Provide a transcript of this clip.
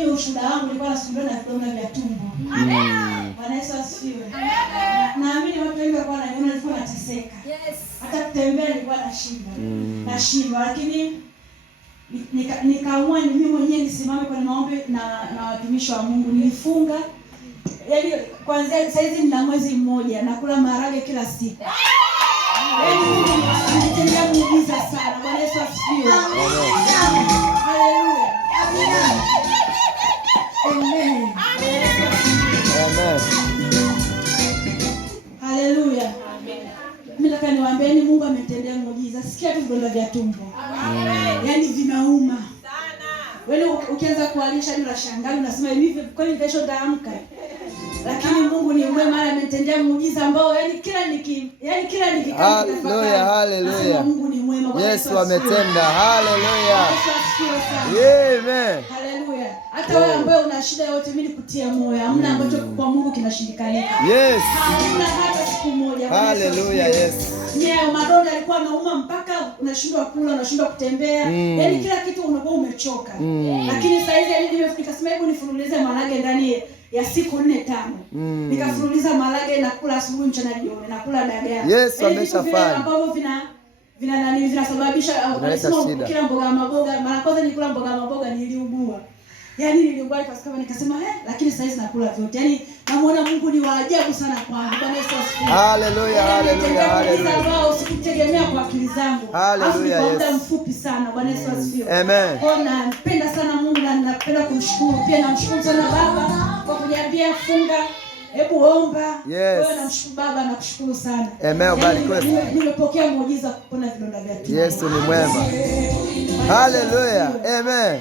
mimi ushuhuda wangu nilikuwa nasumbuliwa na vidonda vya tumbo. Bwana Yesu asifiwe. Naamini watu wengi walikuwa wananiona nilikuwa nateseka. Hata kutembea nilikuwa nashindwa, lakini nikaamua ni mimi mwenyewe nisimame kwa maombi na watumishi wa Mungu. Nilifunga. Yaani kwanza saizi nina mwezi mmoja nakula maharage kila siku. Yaani nitendea muujiza sana. Bwana Yesu asifiwe. Haleluya. Amen. Amen. Haleluya. Mimi nataka niwaambieni Mungu ametendea muujiza. Sikia tu vidonda vya tumbo. Yaani vinauma sana. Wewe ukianza kualisha hadi unashangaa unasema hivi kwani kesho nitaamka? Lakini Mungu ni mwema, ametendea muujiza ambao kila nikikaa haleluya, haleluya. Mungu ni mwema. Yesu ametenda. Haleluya. Amen. Haleluya. Hata wewe ambaye una shida yote, mimi nikutia moyo. Hamna ambacho kwa Mungu kinashindikanika. Yes. Hamna hata siku moja. Haleluya. Yes. Yeye madonda alikuwa anauma mpaka unashindwa kula, unashindwa kutembea. Yaani kila kitu unakuwa umechoka. Lakini sasa hivi nikasema hebu nifululize maharage ndani ya siku 4-5. Nikafululiza maharage na kula asubuhi, mchana, jioni, na kula dagaa. Yes, ameshafanya. Ambavyo vinasababisha kila mboga maboga. Mara kwanza nilikula mboga maboga niliugua. Yaani niliugua nikasema lakini sasa hizi nakula vyote. Yaani namuona Mungu ni wa ajabu sana kwangu. Bwana Yesu asifiwe. Haleluya, haleluya, haleluya. Ambao sikutegemea kwa akili zangu. Haleluya. Kwa muda mfupi sana. Bwana Yesu asifiwe. Amen. Kwa napenda sana Mungu na napenda kumshukuru. Pia namshukuru sana Baba kwa kuniambia funga, hebu omba. Wewe namshukuru Baba, nakushukuru sana. Amen. Ubarikiwe. Nimepokea muujiza kupona vidonda vya tumbo. Yesu ni mwema. Haleluya. Amen.